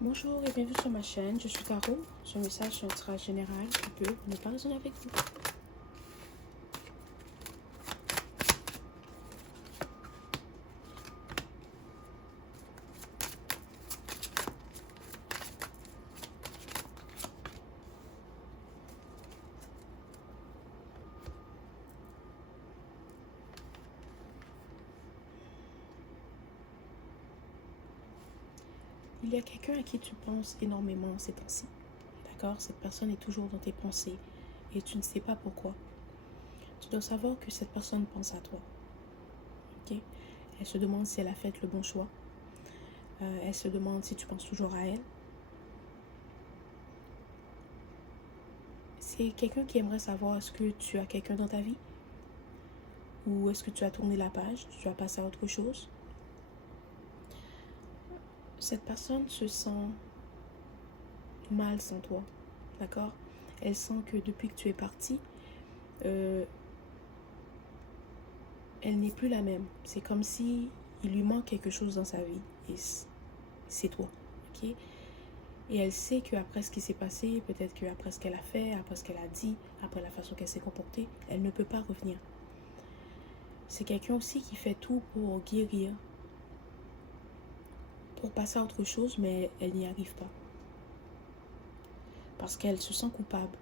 Bonjour et bienvenue sur ma chaîne, je suis Caro. Ce message est un tirage général qui peut ne pas résonner avec vous. Il y a quelqu'un à qui tu penses énormément ces temps-ci. D'accord? Cette personne est toujours dans tes pensées et tu ne sais pas pourquoi. Tu dois savoir que cette personne pense à toi. Ok? Elle se demande si elle a fait le bon choix. Elle se demande si tu penses toujours à elle. C'est quelqu'un qui aimerait savoir est-ce que tu as quelqu'un dans ta vie? Ou est-ce que tu as tourné la page? Tu as passé à autre chose? Cette personne se sent mal sans toi. D'accord? Elle sent que depuis que tu es parti, elle n'est plus la même. C'est comme si il lui manque quelque chose dans sa vie. Et c'est toi. Ok? Et elle sait qu'après ce qui s'est passé, peut-être qu'après ce qu'elle a fait, après ce qu'elle a dit, après la façon qu'elle s'est comportée, elle ne peut pas revenir. C'est quelqu'un aussi qui fait tout pour guérir, pour passer à autre chose, mais elle n'y arrive pas. Parce qu'elle se sent coupable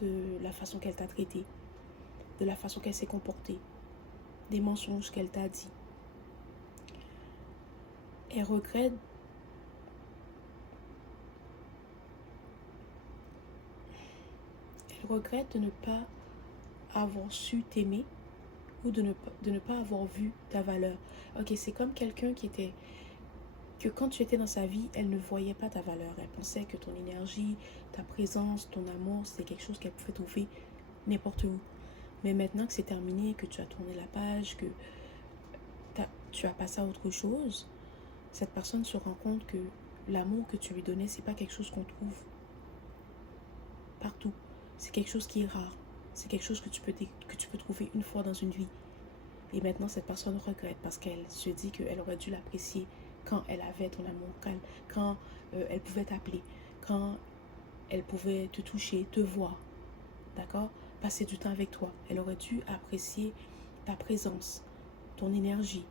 de la façon qu'elle t'a traité, de la façon qu'elle s'est comportée, des mensonges qu'elle t'a dit. Elle regrette de ne pas avoir su t'aimer ou de ne pas avoir vu ta valeur. Ok, c'est comme quelqu'un que quand tu étais dans sa vie, elle ne voyait pas ta valeur. Elle pensait que ton énergie, ta présence, ton amour, c'était quelque chose qu'elle pouvait trouver n'importe où. Mais maintenant que c'est terminé, que tu as tourné la page, que tu as passé à autre chose, cette personne se rend compte que l'amour que tu lui donnais, c'est pas quelque chose qu'on trouve partout. C'est quelque chose qui est rare. C'est quelque chose que tu peux trouver une fois dans une vie. Et maintenant, cette personne regrette parce qu'elle se dit qu'elle aurait dû l'apprécier quand elle avait ton amour, quand elle pouvait t'appeler, quand elle pouvait te toucher, te voir, d'accord? Passer du temps avec toi. Elle aurait dû apprécier ta présence, ton énergie,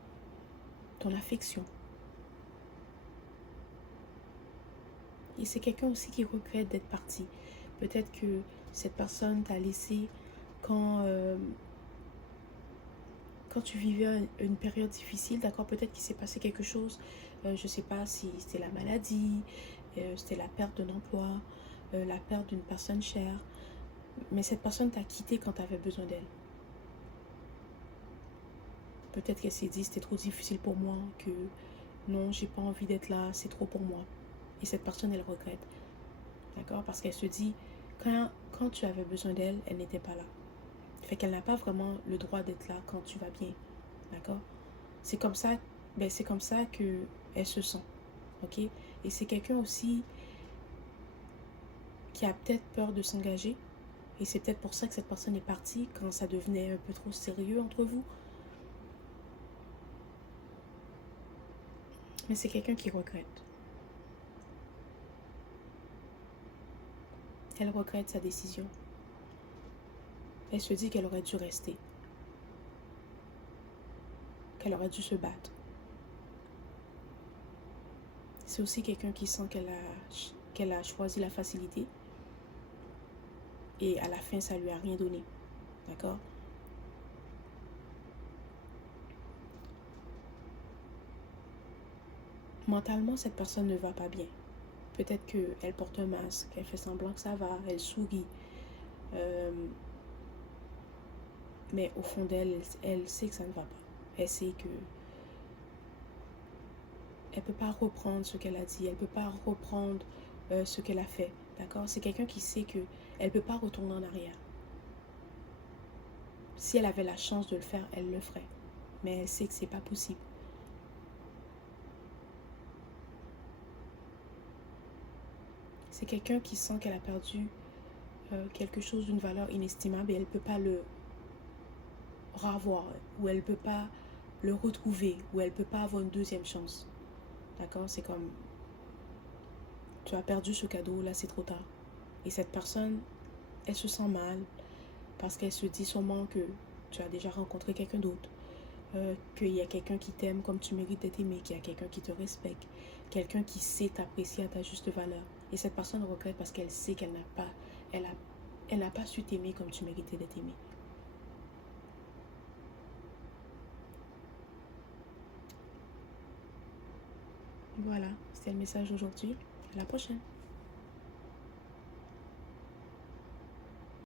ton affection. Et c'est quelqu'un aussi qui regrette d'être parti. Peut-être que cette personne t'a laissé quand, quand tu vivais une période difficile, d'accord, peut-être qu'il s'est passé quelque chose, je ne sais pas si c'était la maladie, c'était la perte d'un emploi, la perte d'une personne chère, mais cette personne t'a quitté quand tu avais besoin d'elle. Peut-être qu'elle s'est dit c'était trop difficile pour moi, que non, j'ai pas envie d'être là, c'est trop pour moi. Et cette personne, elle regrette, d'accord, parce qu'elle se dit, quand tu avais besoin d'elle, elle n'était pas là. Fait qu'elle n'a pas vraiment le droit d'être là quand tu vas bien, d'accord. C'est comme ça, c'est comme ça que elle se sent, ok. Et c'est quelqu'un aussi qui a peut-être peur de s'engager. Et c'est peut-être pour ça que cette personne est partie quand ça devenait un peu trop sérieux entre vous. Mais c'est quelqu'un qui regrette. Elle regrette sa décision. Elle se dit qu'elle aurait dû rester. Qu'elle aurait dû se battre. C'est aussi quelqu'un qui sent qu'elle a choisi la facilité. Et à la fin, ça lui a rien donné. D'accord? Mentalement, cette personne ne va pas bien. Peut-être qu'elle porte un masque, elle fait semblant que ça va, elle sourit. Mais au fond d'elle, elle sait que ça ne va pas. Elle sait que elle peut pas reprendre ce qu'elle a dit, elle peut pas reprendre ce qu'elle a fait. D'accord? C'est quelqu'un qui sait que elle peut pas retourner en arrière. Si elle avait la chance de le faire, elle le ferait. Mais elle sait que c'est pas possible. C'est quelqu'un qui sent qu'elle a perdu quelque chose d'une valeur inestimable et elle peut pas le revoir, ou elle peut pas le retrouver, ou elle peut pas avoir une deuxième chance. D'accord? C'est comme tu as perdu ce cadeau, là c'est trop tard. Et cette personne, elle se sent mal parce qu'elle se dit sûrement que tu as déjà rencontré quelqu'un d'autre, qu'il y a quelqu'un qui t'aime comme tu mérites d'être aimé, qu'il y a quelqu'un qui te respecte, quelqu'un qui sait t'apprécier à ta juste valeur. Et cette personne regrette parce qu'elle sait qu'elle n'a pas, elle n'a pas su t'aimer comme tu méritais d'être aimé. Voilà, c'était le message d'aujourd'hui. À la prochaine.